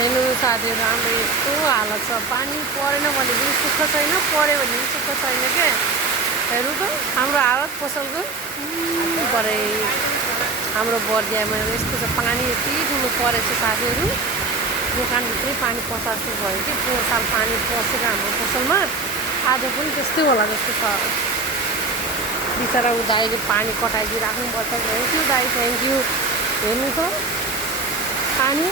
हेर्नु साथीहरू हाम्रो यस्तो हालत छ। पानी परेन भने पनि सुख छैन, पऱ्यो भने पनि सुख छैन के। हेर्नु त हाम्रो हालत पसलको परे हाम्रो बर्दियामा यस्तो छ। पानी यति ठुलो परेछ साथीहरू, दोकानभित्रै पानी पस्दा जस्तो भयो कि। पोहोर साल पानी पसेर हाम्रो पसलमा आज पनि त्यस्तै होला जस्तो छ। बिचरा ऊ दाइले पानी कटाइदिइराख्नुपर्छ। थ्याङ्क यू दाइ, थ्याङ्क यू। हेर्नु त पानी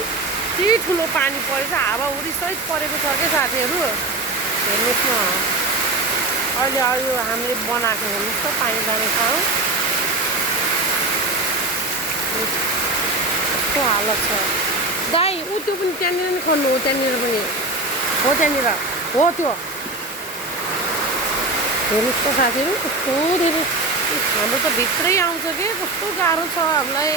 यति ठुलो पानी परेछ, हावाहुरीसहित परेको छ क्या साथीहरू। हेर्नुहोस् न, अहिले यो हामीले बनाएको हेर्नुहोस् त पानी जाने ठाउँ कस्तो हालत छ दाइ। ऊ त्यो पनि त्यहाँनिर नि खन्नु हो, त्यहाँनिर पनि हो, त्यहाँनिर हो त्यो। हेर्नुहोस् त साथीहरू कस्तो धेरै हाम्रो त भित्रै आउँछ कि। कस्तो गाह्रो छ हामीलाई,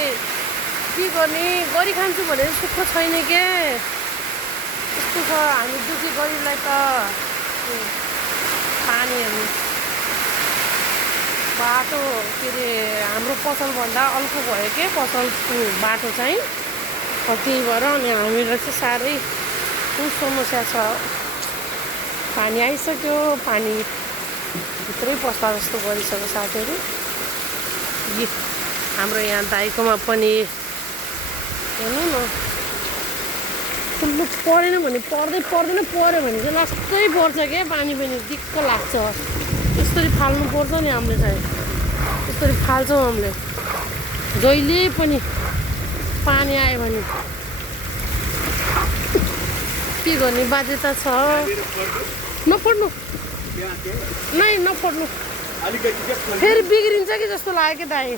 के गर्ने। गरी खान्छु भनेर सुख छैन के। यस्तो छ हामी दुखी गरिबलाई त। पानी हेर्नु, बाटो के अरे हाम्रो पसलभन्दा अर्को भयो के पसलको बाटो चाहिँ। त्यही भएर अनि हामीलाई चाहिँ साह्रै समस्या छ। पानी आइसक्यो, पानी भित्रै पस्दा जस्तो गरिसक्यो साथीहरू। हाम्रो यहाँ दाइकोमा पनि हेर्नु न, ठुलो परेन भने पर्दैन, पऱ्यो भने चाहिँ लास्टै पर्छ क्या पानी पनि। दिक्क लाग्छ। यसरी फाल्नुपर्छ नि हामीले चाहिँ, यसरी फाल्छौँ हामीले जहिले पनि। पानी आयो भने के गर्ने बाध्यता छ। नपढ्नु नै, नपढ्नु फेरि बिग्रिन्छ कि जस्तो लाग्यो कि दाइ।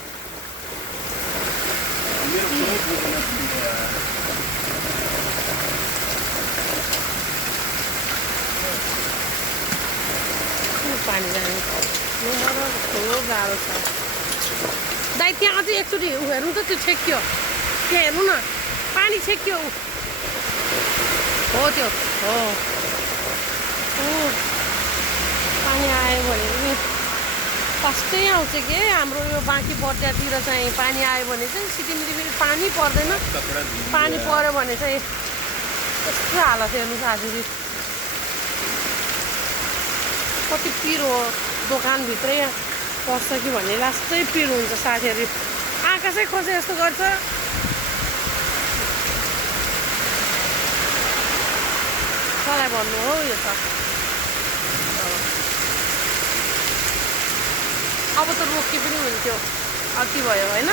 पानी जाने कस्तो गाह्रो छ दाइ। त्यहाँ अझै एकचोटि हेर्नु त, त्यो छेक्यो त्यहाँ, हेर्नु न पानी छेक्यो। हो त्यो हो, पानी आयो भने पनि फस्टै आउँछ कि हाम्रो यो बाँकी बर्दियातिर चाहिँ। पानी आयो भने चाहिँ सिटिमिटी फेरि पानी पर्दैन। पानी पऱ्यो भने चाहिँ यस्तो हालत हेर्नु साथीहरू। कति पिरो हो, दोकानभित्रै पर्छ कि भन्ने लास्टै पिरो हुन्छ साथीहरू। आकाशै खोजे यस्तो गर्छ। कसलाई भन्नु हो यो त। अब त रोके पनि हुन्थ्यो, अति भयो होइन।